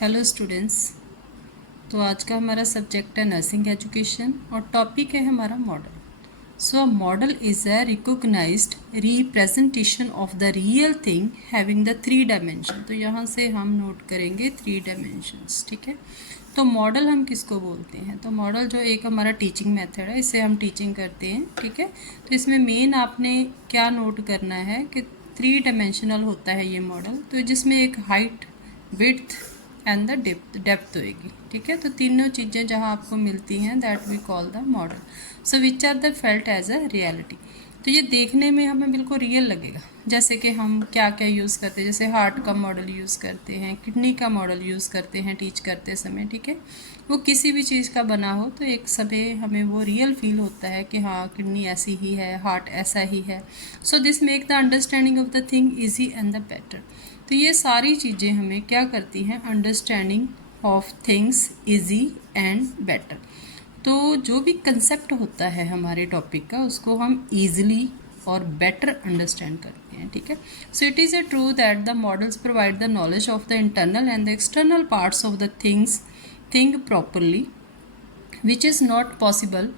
Hello students. तो आज का हमारा सब्जेक्ट है नर्सिंग एजुकेशन और टॉपिक है हमारा model. So a model is a recognized representation of the real thing having the three dimension. तो यहाँ से हम नोट करेंगे थ्री डायमेंशंस, ठीक है। तो मॉडल हम किसको बोलते हैं? तो मॉडल जो एक हमारा टीचिंग मेथड है, इससे हम टीचिंग करते हैं, ठीक है। तो इसमें मेन आपने क्या नोट करना है कि थ्री डायमेंशनल होता है ये मॉडल। तो जिसमें एक height, width and the depth होएगी, ठीक है। तो तीनों चीज़ें जहाँ आपको मिलती हैं that we call the model. So which are the felt as a reality. तो ये देखने में हमें बिल्कुल रियल लगेगा। जैसे कि हम क्या क्या यूज़ करते हैं, जैसे हार्ट का मॉडल यूज़ करते हैं, किडनी का मॉडल यूज़ करते हैं टीच करते समय, ठीक है। वो किसी भी चीज़ का बना हो तो एक समय हमें वो रियल फील होता है कि हाँ किडनी ऐसी ही है, हार्ट ऐसा ही है। So this make the understanding of the thing easy and the better. तो ये सारी चीज़ें हमें क्या करती हैं? Understanding of things easy and better. तो जो भी कंसेप्ट होता है हमारे टॉपिक का, उसको हम ईजिली और बेटर अंडरस्टैंड करते हैं, ठीक है। So it is a true that the models provide the knowledge of the internal and the external parts of the thing properly which is not possible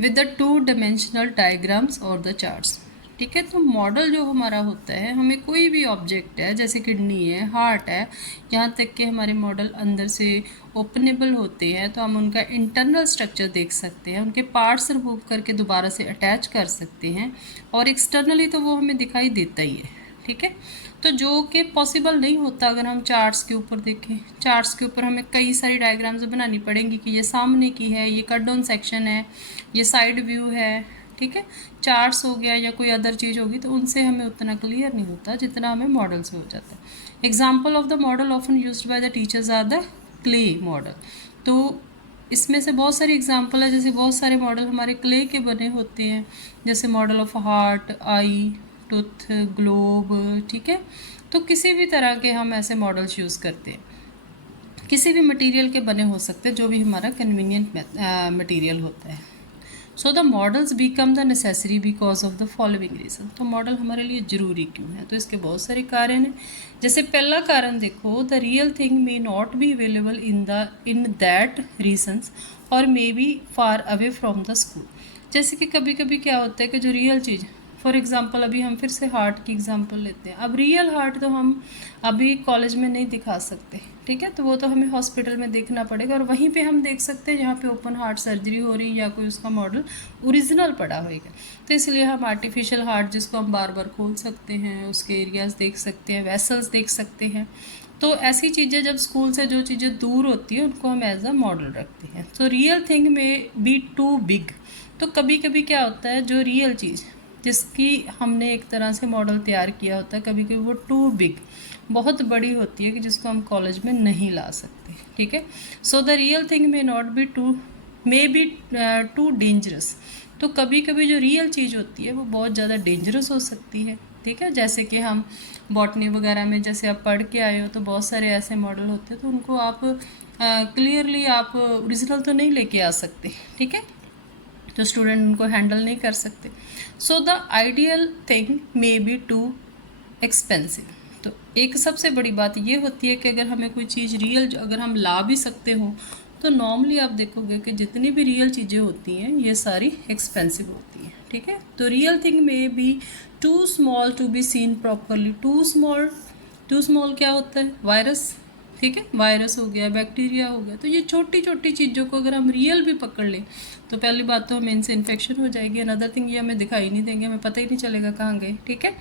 with the two dimensional diagrams और the charts, ठीक है। तो model जो हमारा होता है, हमें कोई भी ऑब्जेक्ट है, जैसे किडनी है, हार्ट है, यहाँ तक कि हमारे मॉडल अंदर से ओपनेबल होते हैं, तो हम उनका इंटरनल स्ट्रक्चर देख सकते हैं, उनके पार्ट्स रिमूव करके दोबारा से अटैच कर सकते हैं, और एक्सटर्नली तो वो हमें दिखाई देता ही है, ठीक है। तो जो कि पॉसिबल नहीं होता अगर हम चार्ट्स के ऊपर देखें। चार्ट्स के ऊपर हमें कई सारी डायग्राम्स बनानी पड़ेंगी कि ये सामने की है, ये कट डाउन सेक्शन है, ये साइड व्यू है, ठीक है। चार्ट्स हो गया या कोई अदर चीज़ होगी तो उनसे हमें उतना क्लियर नहीं होता जितना हमें मॉडल से हो जाता है। Example of the model often used by the teachers are the clay model. तो इसमें से बहुत सारी एग्जाम्पल है, जैसे बहुत सारे मॉडल हमारे क्ले के बने होते हैं, जैसे model of heart, I, tooth, globe, ठीक है। तो किसी भी तरह के हम ऐसे मॉडल्स यूज़ करते हैं, किसी भी मटेरियल के बने हो सकते हैं, जो भी हमारा कन्वीनियंट मटेरियल होता है। So the models become the necessary because of the following reason. तो मॉडल हमारे लिए ज़रूरी क्यों है? तो इसके बहुत सारे कारण हैं। जैसे पहला कारण देखो, the real thing may not be available in that reasons और may be far away from the school. जैसे कि कभी कभी क्या होता है कि जो रियल चीज़, फॉर एग्ज़ाम्पल अभी हम फिर से हार्ट की एग्ज़ाम्पल लेते हैं। अब रियल हार्ट तो हम अभी कॉलेज में नहीं दिखा सकते, ठीक है। तो वो तो हमें हॉस्पिटल में देखना पड़ेगा, और वहीं पे हम देख सकते हैं जहाँ पे ओपन हार्ट सर्जरी हो रही है या कोई उसका मॉडल ओरिजिनल पड़ा होएगा। तो इसलिए हम आर्टिफिशियल हार्ट, जिसको हम बार बार खोल सकते हैं, उसके एरियाज़ देख सकते हैं, वेसल्स देख सकते हैं। तो ऐसी चीज़ें जब स्कूल से जो चीज़ें दूर होती हैं उनको हम एज अ मॉडल रखते हैं। तो real thing may be to big. तो कभी कभी क्या होता है, जो रियल चीज़ जिसकी हमने एक तरह से मॉडल तैयार किया होता है, कभी कभी वो टू बिग, बहुत बड़ी होती है कि जिसको हम कॉलेज में नहीं ला सकते, ठीक है। So the real thing may not be too dangerous. तो कभी कभी जो रियल चीज़ होती है वो बहुत ज़्यादा डेंजरस हो सकती है, ठीक है। जैसे कि हम बॉटनी वगैरह में जैसे आप पढ़ के आए हो, तो बहुत सारे ऐसे मॉडल होते हैं, तो उनको आप क्लियरली आप ओरिजिनल तो नहीं लेके आ सकते, ठीक है। तो स्टूडेंट उनको हैंडल नहीं कर सकते। So the ideal thing may be too expensive. तो एक सबसे बड़ी बात ये होती है कि अगर हमें कोई चीज़ रियल अगर हम ला भी सकते हो, तो नॉर्मली आप देखोगे कि जितनी भी रियल चीज़ें होती हैं ये सारी एक्सपेंसिव होती हैं, ठीक है। तो real thing may be too small to be seen properly. Too small क्या होता है? वायरस, ठीक है। वायरस हो गया, बैक्टीरिया हो गया। तो ये छोटी छोटी चीज़ों को अगर हम रियल भी पकड़ लें तो पहली बात तो हमें इनसे इन्फेक्शन हो जाएगी, अनदर थिंग ये हमें दिखाई नहीं देंगे, हमें पता ही नहीं चलेगा कहाँ गए, ठीक है।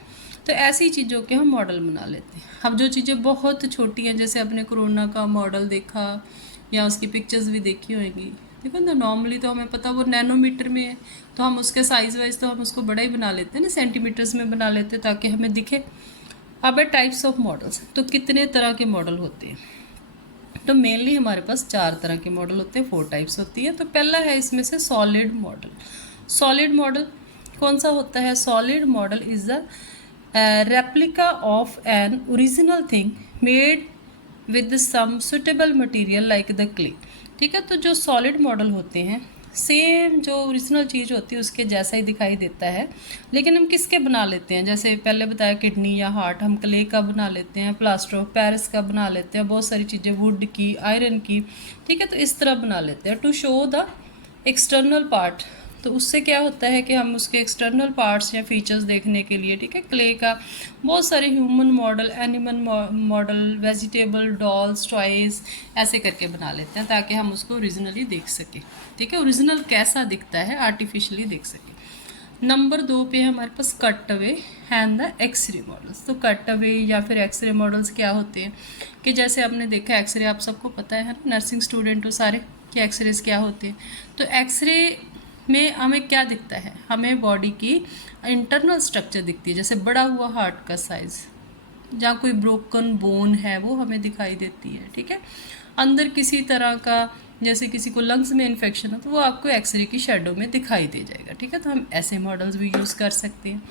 तो ऐसी चीज़ों के हम मॉडल बना लेते हैं। अब जो चीज़ें बहुत छोटी हैं, जैसे आपने कोरोना का मॉडल देखा या उसकी पिक्चर्स भी देखी होगी, देखो ना, नॉर्मली तो हमें पता वो नैनोमीटर में है, तो हम उसके साइज़ वाइज तो हम उसको बड़ा ही बना लेते हैं ना, सेंटीमीटर्स में बना लेते हैं ताकि हमें दिखे। अब है टाइप्स ऑफ मॉडल्स। तो कितने तरह के मॉडल होते हैं? तो मेनली हमारे पास 4 तरह के मॉडल होते हैं, 4 टाइप्स होती है। तो पहला है इसमें से सॉलिड मॉडल। सॉलिड मॉडल कौन सा होता है? Solid model is the replica of an original thing made with some suitable material like the clay, ठीक है। तो जो सॉलिड मॉडल होते हैं सेम जो ओरिजिनल चीज़ होती है उसके जैसा ही दिखाई देता है, लेकिन हम किसके बना लेते हैं, जैसे पहले बताया किडनी या हार्ट हम क्ले का बना लेते हैं, प्लास्टर ऑफ पेरिस का बना लेते हैं, बहुत सारी चीज़ें वुड की, आयरन की, ठीक है। तो इस तरह बना लेते हैं to show the external part. तो उससे क्या होता है कि हम उसके एक्सटर्नल पार्ट्स या फीचर्स देखने के लिए, ठीक है, क्ले का बहुत सारे human model, animal model, vegetable, dolls, toys ऐसे करके बना लेते हैं ताकि हम उसको ओरिजिनली देख सकें, ठीक है, ओरिजिनल कैसा दिखता है आर्टिफिशियली देख सकें। नंबर 2 पे हमारे पास cut away and the x-ray models. तो कट अवे या फिर एक्सरे मॉडल्स क्या होते हैं कि जैसे आपने देखा एक्सरे, आप सबको पता है ना, नर्सिंग स्टूडेंट हो सारे, कि एक्सरेज क्या होते हैं। तो एक्सरे में हमें क्या दिखता है, हमें बॉडी की इंटरनल स्ट्रक्चर दिखती है, जैसे बड़ा हुआ हार्ट का साइज़, जहाँ कोई ब्रोकन बोन है वो हमें दिखाई देती है, ठीक है। अंदर किसी तरह का, जैसे किसी को लंग्स में इन्फेक्शन हो तो वो आपको एक्सरे की शेडो में दिखाई दे जाएगा, ठीक है। तो हम ऐसे मॉडल्स भी यूज़ कर सकते हैं।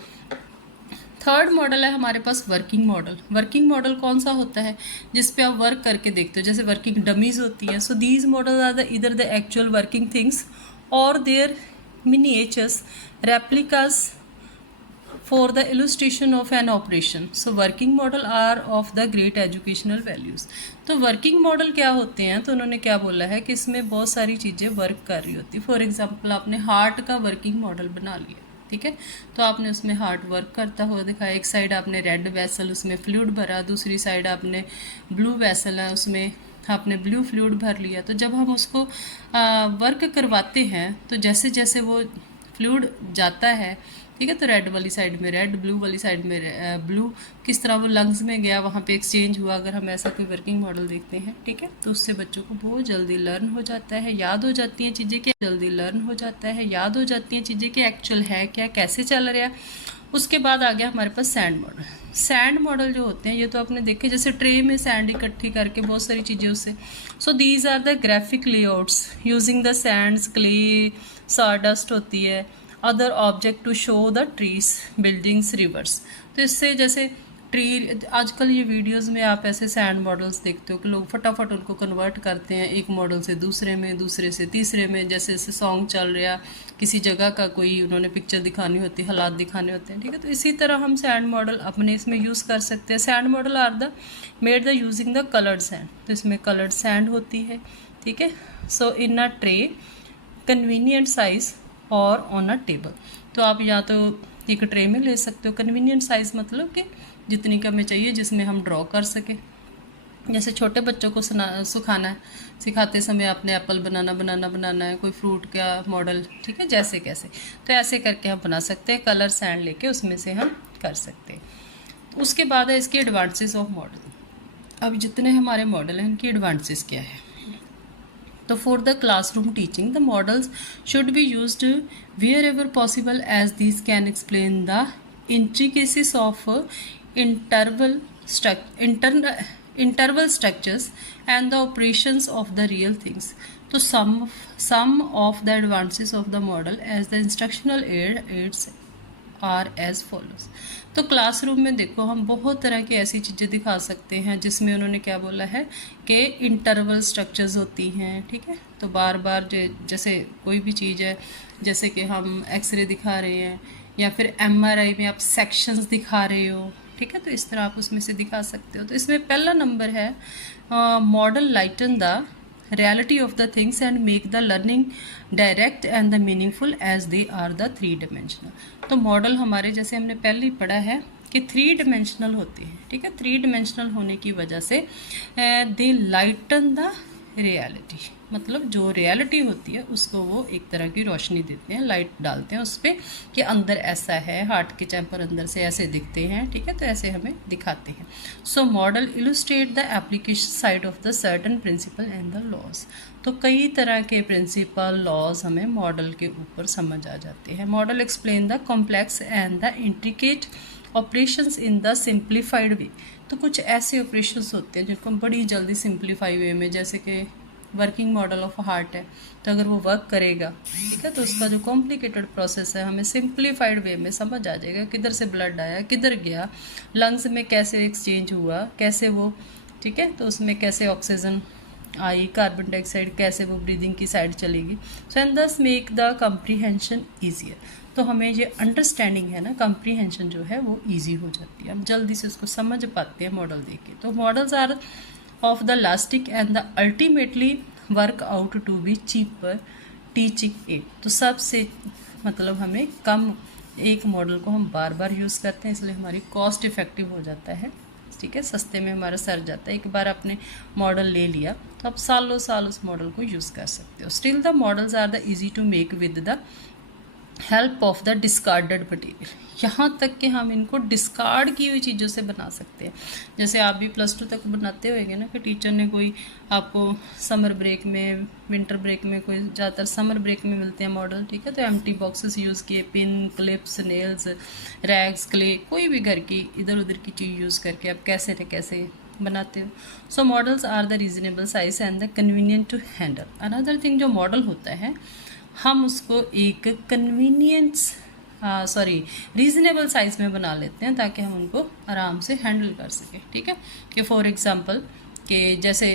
थर्ड मॉडल है हमारे पास वर्किंग मॉडल। वर्किंग मॉडल कौन सा होता है, जिस पे आप वर्क करके देखते हो, जैसे वर्किंग डमीज होती हैं। So these model are the either the actual working things और their miniatures replicas for the illustration of an operation. So working model are of the great educational values. तो working model क्या होते हैं, तो उन्होंने क्या बोला है कि इसमें बहुत सारी चीज़ें वर्क कर रही होती है। फॉर एग्जांपल आपने हार्ट का वर्किंग मॉडल बना लिया, ठीक है, तो आपने उसमें हार्ट वर्क करता हुआ दिखाया। एक साइड आपने रेड वेसल उसमें फ्लूइड भरा, दूसरी साइड आपने ब्लू वेसल है उसमें आपने ब्लू फ्लूइड भर लिया। तो जब हम उसको वर्क करवाते हैं तो जैसे जैसे वो फ्लूइड जाता है, ठीक है, तो रेड वाली साइड में रेड, ब्लू वाली साइड में ब्लू, किस तरह वो लंग्स में गया, वहाँ पे एक्सचेंज हुआ। अगर हम ऐसा कोई वर्किंग मॉडल देखते हैं, ठीक है, तो उससे बच्चों को बहुत जल्दी लर्न हो जाता है, याद हो जाती हैं चीज़ें कि जल्दी लर्न हो जाता है, याद हो जाती हैं चीज़ें कि एक्चुअल है क्या, कैसे चल रहा है। उसके बाद आ गया हमारे पास सैंड मॉडल। सैंड मॉडल जो होते हैं ये तो आपने देखे, जैसे ट्रे में सैंड इकट्ठी करके बहुत सारी चीज़ें उससे। So these are the graphic layouts using the sands, clay, sawdust होती है, other object to show the trees, buildings, rivers. तो इससे जैसे ट्री, आजकल ये वीडियोस में आप ऐसे सैंड मॉडल्स देखते हो कि लोग फटाफट उनको कन्वर्ट करते हैं एक मॉडल से दूसरे में, दूसरे से तीसरे में। जैसे जैसे सॉन्ग चल रहा, किसी जगह का कोई उन्होंने पिक्चर दिखानी होती है, हालात दिखाने होते हैं, ठीक है। तो इसी तरह हम सैंड मॉडल अपने इसमें यूज़ कर सकते हैं। Sand model are the made the using the coloured sand. तो इसमें कलर्ड सैंड होती है, ठीक है। So in a tray, convenient size और ऑन अ टेबल। तो आप या तो एक ट्रे में ले सकते हो, कन्वीनियंट साइज़ मतलब कि जितनी का हमें चाहिए, जिसमें हम ड्रॉ कर सकें। जैसे छोटे बच्चों को सुखाना है, सिखाते समय आपने एप्पल बनाना है, कोई फ्रूट का मॉडल, ठीक है, जैसे कैसे, तो ऐसे करके हम बना सकते हैं। कलर सैंड लेके उसमें से हम कर सकते हैं। उसके बाद है इसके एडवांटेजेस ऑफ मॉडल। अब जितने हमारे मॉडल हैं इनकी एडवांटेजेस क्या है। तो for the classroom teaching the models should be used wherever possible as these can explain the intricacies of interval structures and the operations of the real things. तो some of the advances of the model as the instructional aids are as follows. तो classroom में देखो हम बहुत तरह की ऐसी चीज़ें दिखा सकते हैं जिसमें उन्होंने क्या बोला है कि इंटरवल स्ट्रक्चर्स होती हैं, ठीक है। तो बार बार जैसे कोई भी चीज़ है, जैसे कि हम एक्सरे दिखा रहे हैं या फिर एमआरआई में आप सेक्शंस दिखा रहे हो, ठीक है, तो इस तरह आप उसमें से दिखा सकते हो। तो इसमें पहला नंबर है model lighten the reality of the things and make the learning direct and the meaningful as they are the 3 dimensional। तो मॉडल हमारे, जैसे हमने पहले ही पढ़ा है कि 3 डिमेंशनल होते हैं, ठीक है। 3 डिमेंशनल होने की वजह से दे लाइटन द रियलिटी, मतलब जो रियलिटी होती है उसको वो एक तरह की रोशनी देते हैं, लाइट डालते हैं उस पर कि अंदर ऐसा है, हार्ट के चैम्बर अंदर से ऐसे दिखते हैं, ठीक है, तो ऐसे हमें दिखाते हैं। So model illustrate the application side of the certain principle and the laws. तो कई तरह के प्रिंसिपल, लॉज हमें मॉडल के ऊपर समझ आ जाते हैं। Model explain the complex and the intricate operations in the simplified वे। तो कुछ ऐसे ऑपरेशंस होते हैं जिनको हम बड़ी जल्दी सिंप्लीफाई वे में, जैसे कि वर्किंग मॉडल ऑफ हार्ट है, तो अगर वो वर्क करेगा, ठीक है, तो उसका जो कॉम्प्लिकेटेड प्रोसेस है हमें सिंप्लीफाइड वे में समझ आ जाएगा, किधर से ब्लड आया, किधर गया, लंग्स में कैसे एक्सचेंज हुआ, कैसे वो, ठीक है, तो उसमें कैसे ऑक्सीजन आई कार्बन डाइऑक्साइड कैसे वो ब्रीदिंग की साइड चलेगी। So and this make the comprehension easier. तो हमें ये अंडरस्टैंडिंग है ना, कंप्रीहेंशन जो है वो ईजी हो जाती है, हम जल्दी से उसको समझ पाते हैं मॉडल देख के। तो models are of the plastic and the ultimately work out to be cheaper teaching aid. तो सबसे मतलब हमें कम एक मॉडल को हम बार बार यूज़ करते हैं, इसलिए हमारी कॉस्ट इफ़ेक्टिव हो जाता है, ठीक है, सस्ते में हमारा सर जाता है। एक बार आपने मॉडल ले लिया तो आप सालों साल उस मॉडल को यूज़ कर सकते हो। Still the models are the easy to make with the help of the discarded material. यहाँ तक कि हम इनको डिस्कार्ड की हुई चीज़ों से बना सकते हैं। जैसे आप भी +2 तक बनाते होंगे ना कि टीचर ने कोई आपको समर ब्रेक में, विंटर ब्रेक में, कोई ज़्यादातर समर ब्रेक में मिलते हैं मॉडल, ठीक है, तो एम्प्टी बॉक्सेस यूज़ किए, pin, clips, nails, rags, clay, कोई भी घर की इधर उधर की चीज़ यूज़ करके आप कैसे न कैसे बनाते हो। So models are the reasonable size and the convenient to handle. Another thing, जो मॉडल होता है हम उसको एक रीज़नेबल साइज़ में बना लेते हैं ताकि हम उनको आराम से हैंडल कर सकें, ठीक है। कि फॉर एग्ज़ाम्पल कि जैसे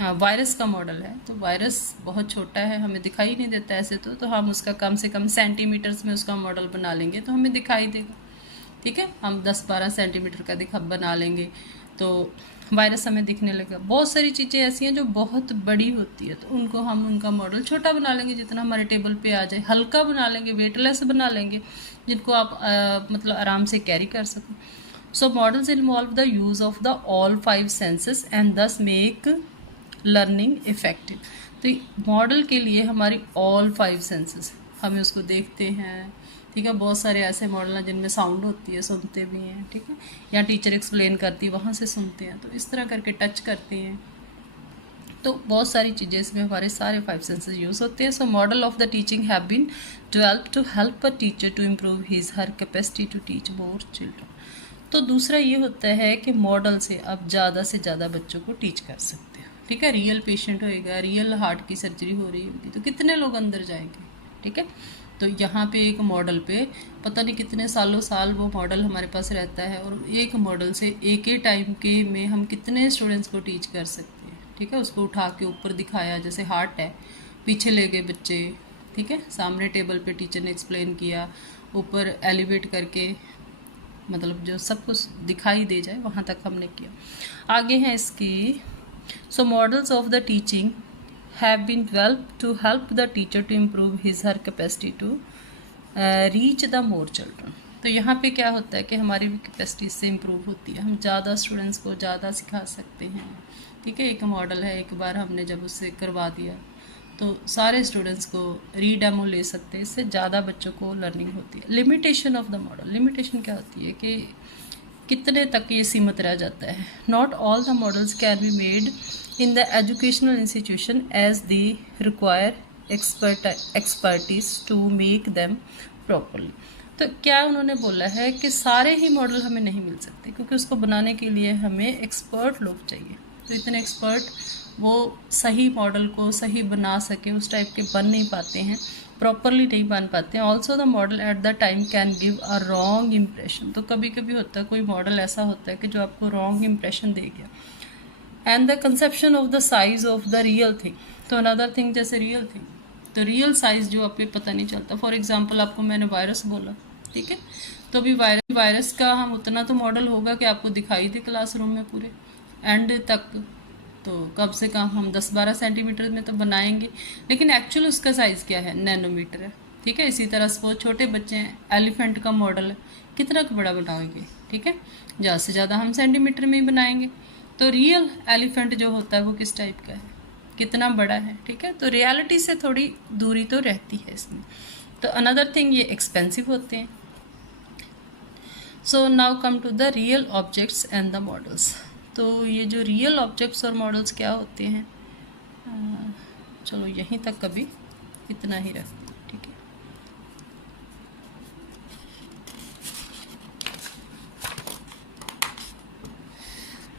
वायरस का मॉडल है, तो वायरस बहुत छोटा है, हमें दिखाई नहीं देता ऐसे, तो हम उसका कम से कम सेंटीमीटर्स में उसका मॉडल बना लेंगे तो हमें दिखाई देगा, ठीक है। हम 10-12 सेंटीमीटर का बना लेंगे तो वायरस हमें दिखने लगेगा। बहुत सारी चीज़ें ऐसी हैं जो बहुत बड़ी होती है, तो उनको हम उनका मॉडल छोटा बना लेंगे जितना हमारे टेबल पे आ जाए, हल्का बना लेंगे, वेटलेस बना लेंगे, जिनको आप मतलब आराम से कैरी कर सकें। So models involve the use of the all 5 senses and this make learning effective. तो मॉडल के लिए हमारी ऑल 5 सेंसेस, हमें उसको देखते हैं, ठीक है। बहुत सारे ऐसे मॉडल हैं जिनमें साउंड होती है, सुनते भी हैं, ठीक है, या टीचर एक्सप्लेन करती है वहाँ से सुनते हैं, तो इस तरह करके टच करते हैं। तो बहुत सारी चीज़ें इसमें हमारे सारे 5 सेंसेस यूज़ होते हैं। So model of the teaching have been developed to help a teacher to improve his her capacity to teach more children. तो दूसरा ये होता है कि मॉडल से आप ज़्यादा से ज़्यादा बच्चों को टीच कर सकते हो, ठीक है। रियल पेशेंट होएगा, रियल हार्ट की सर्जरी हो रही होगी, तो कितने लोग अंदर जाएंगे, ठीक है। तो यहाँ पे एक मॉडल पे पता नहीं कितने सालों साल वो मॉडल हमारे पास रहता है, और एक मॉडल से एक ही टाइम के में हम कितने स्टूडेंट्स को टीच कर सकते हैं, ठीक है। उसको उठा के ऊपर दिखाया, जैसे हार्ट है, पीछे ले गए बच्चे, ठीक है, सामने टेबल पे टीचर ने एक्सप्लेन किया, ऊपर एलिवेट करके मतलब जो सब कुछ दिखाई दे जाए वहाँ तक हमने किया। आगे हैं इसकी, so models of the teaching have been developed to help the teacher to improve his her capacity to reach the more children। तो यहाँ पे क्या होता है कि हमारी भी कैपेसिटी इससे इम्प्रूव होती है, हम ज़्यादा स्टूडेंट्स को ज़्यादा सिखा सकते हैं, ठीक है। एक मॉडल है, एक बार हमने जब उससे करवा दिया तो सारे स्टूडेंट्स को रीडेमो ले सकते हैं, इससे ज़्यादा बच्चों को लर्निंग होती है। Limitation of the model, limitation क्या होती है कि कितने तक ये सीमित रह जाता है। Not all the models can be made in the educational institution as they require expertise to make them properly। तो क्या उन्होंने बोला है कि सारे ही मॉडल हमें नहीं मिल सकते, क्योंकि उसको बनाने के लिए हमें एक्सपर्ट लोग चाहिए। तो इतने एक्सपर्ट वो सही मॉडल को सही बना सके उस टाइप के बन नहीं पाते हैं, प्रॉपरली नहीं बन पाते हैं। Also the model at the time can give a wrong impression. तो कभी कभी होता है कोई मॉडल ऐसा होता है कि जो आपको रॉन्ग इम्प्रेशन दे गया। And the conception of the size of the real thing. तो अनदर थिंग, जैसे रियल थिंग, तो रियल साइज जो आपको पता नहीं चलता। फॉर एग्जांपल आपको मैंने वायरस बोला, ठीक है, तो अभी वायरस का हम उतना तो मॉडल होगा कि आपको दिखाई दे क्लासरूम में पूरे एंड तक, तो कम से कम हम 10-12 सेंटीमीटर में तो बनाएंगे, लेकिन एक्चुअल उसका साइज़ क्या है, नैनोमीटर है, ठीक है। इसी तरह सपोज छोटे बच्चे हैं, एलिफेंट का मॉडल है, कितना बड़ा बनाएंगे, ठीक है, ज़्यादा से ज़्यादा हम सेंटीमीटर में ही बनाएंगे। तो रियल एलिफेंट जो होता है वो किस टाइप का है, कितना बड़ा है, ठीक है। तो रियलिटी से थोड़ी दूरी तो रहती है इसमें। तो अनदर थिंग, ये एक्सपेंसिव होते हैं। So now come to the real objects and the models. तो ये जो रियल ऑब्जेक्ट्स और मॉडल्स क्या होते हैं, चलो यहीं तक कभी इतना ही रखते हैं, ठीक है।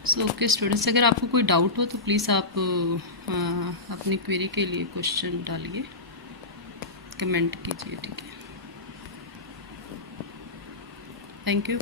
सो ओके स्टूडेंट्स, अगर आपको कोई डाउट हो तो प्लीज़ आप अपनी क्वेरी के लिए क्वेश्चन डालिए, कमेंट कीजिए, ठीक है। Thank you.